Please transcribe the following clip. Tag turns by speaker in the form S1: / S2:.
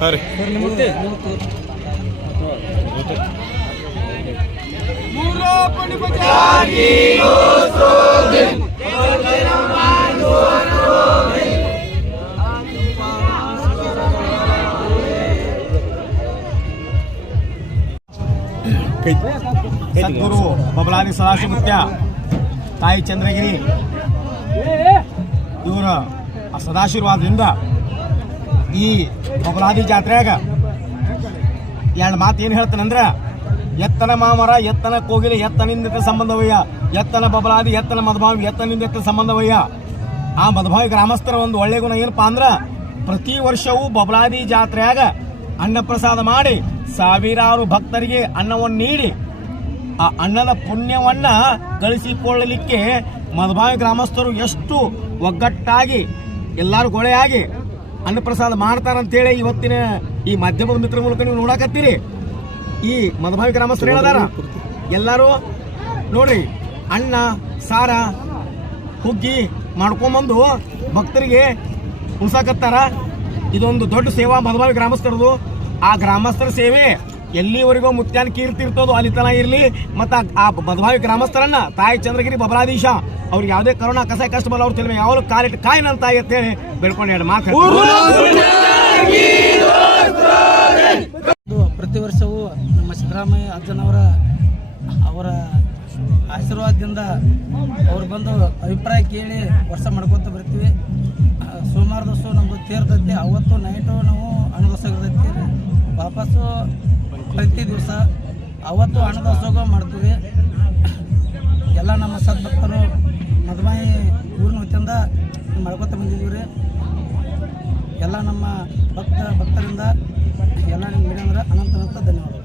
S1: ಹಾಂ ರೀ
S2: ಸದ್ಗುರು ಬಬಲಾದಿ ಸದಾಶಿವತ್ಯ ತಾಯಿ ಚಂದ್ರಗಿರಿ. ಇವರ ಸದಾಶೀರ್ವಾದದಿಂದ ಈ ಮೊಗಲಾದಿ ಜಾತ್ರೆಯಾಗ ಎರಡು ಮಾತು ಏನು ಹೇಳ್ತಾನಂದ್ರೆ ಎತ್ತನ ಮಾಮರ, ಎತ್ತನ ಕೋಗಿಲೆ ಎತ್ತನಿಂದ ಸಂಬಂಧವಯ್ಯ ಎತ್ತನ ಬಬಲಾದಿ, ಎತ್ತನ ಮಧುಭಾವಿ ಎತ್ತನಿಂದ ಎತ್ತ ಸಂಬಂಧವಯ್ಯ ಆ ಮಧುಭಾವಿ ಗ್ರಾಮಸ್ಥರ ಒಂದು ಒಳ್ಳೆ ಗುಣ ಏನಪ್ಪಾ ಅಂದ್ರೆ, ಪ್ರತಿ ವರ್ಷವೂ ಬಬಲಾದಿ ಜಾತ್ರೆಯಾಗ ಅನ್ನಪ್ರಸಾದ ಮಾಡಿ ಸಾವಿರಾರು ಭಕ್ತರಿಗೆ ಅನ್ನವನ್ನು ನೀಡಿ ಆ ಅನ್ನದ ಪುಣ್ಯವನ್ನ ಗಳಿಸಿಕೊಳ್ಳಲಿಕ್ಕೆ ಮಧುಬಾವಿ ಗ್ರಾಮಸ್ಥರು ಎಷ್ಟು ಒಗ್ಗಟ್ಟಾಗಿ, ಎಲ್ಲರೂ ಗೊಳೆಯಾಗಿ ಅನ್ನಪ್ರಸಾದ ಮಾಡ್ತಾರಂತೇಳಿ ಇವತ್ತಿನ ಈ ಮಾಧ್ಯಮದ ಮಿತ್ರ ಮೂಲಕ ನೀವು ನೋಡಕತ್ತೀರಿ. ಈ ಮಧುಬಾವಿ ಗ್ರಾಮಸ್ಥರು ಹೇಳದಾರ, ಎಲ್ಲರೂ ನೋಡ್ರಿ ಅಣ್ಣ ಸಾರ, ಹುಗ್ಗಿ ಮಾಡ್ಕೊಂಬಂದು ಭಕ್ತರಿಗೆ ಉಳ್ಸಾಕತ್ತಾರ. ಇದೊಂದು ದೊಡ್ಡ ಸೇವಾ ಮಧುಬಾವಿ ಗ್ರಾಮಸ್ಥರದು. ಆ ಗ್ರಾಮಸ್ಥರ ಸೇವೆ ಎಲ್ಲಿವರೆಗೂ ಮುತ್ಯಾನ್ ಕೀರ್ತಿ ಇರ್ತದೋ ಅಲ್ಲಿ ತನ ಇರಲಿ. ಮತ್ತು ಆ ಬದಭಾವಿ ಗ್ರಾಮಸ್ಥರನ್ನ ತಾಯಿ ಚಂದ್ರಗಿರಿ ಬಬರಾದೀಶ ಅವ್ರಿಗೆ ಯಾವುದೇ ಕರೋನಾ ಕಸಾಯ ಕಷ್ಟ ಬಲ್ಲ ಅವ್ರ ತಿಳಿಮೆ ಯಾವ ಕಾಲಿಟ್ಟು ಕಾಯಿ ನನ್ನ ತಾಯಿ ಅಂತೇಳಿ ಬೆಳ್ಕೊಂಡು ಎರಡು ಮಾತು.
S3: ಪ್ರತಿ ವರ್ಷವೂ ನಮ್ಮ ಸಿದ್ದರಾಮಯ್ಯ ಅಜ್ಜನವರ ಅವರ ಆಶೀರ್ವಾದದಿಂದ ಅವ್ರು ಬಂದು ಅಭಿಪ್ರಾಯ ಕೇಳಿ ವರ್ಷ ಮಾಡ್ಕೊತ ಬರ್ತೀವಿ. ಸೋಮವಾರ ದಿವಸ ನಮ್ದು ತೇರ್ತೈತಿ ಅವತ್ತು ನೈಟು ನಾವು ಹಣದೋಸೋಗ ಇರ್ತೈತಿ ವಾಪಸ್ಸು ಪ್ರತಿ ದಿವಸ ಅವತ್ತು ಹಣದೋಸೋಗ ಮಾಡ್ತೀವಿ. ಎಲ್ಲ ನಮ್ಮ ಸದ್ಭಕ್ತರು ಮದುಮಾಯಿ ಊರಿನ ವತಿಯಿಂದ ಮಾಡ್ಕೊತ ಬಂದಿದ್ದೀವಿ ರೀ ಎಲ್ಲ ನಮ್ಮ ಭಕ್ತ, ಭಕ್ತರಿಂದ ಎಲ್ಲ ನಿಮ್ಮ ಮೀಡಿಯಂದ್ರೆ ಅನಂತ ಅನಂತ ಧನ್ಯವಾದಗಳು.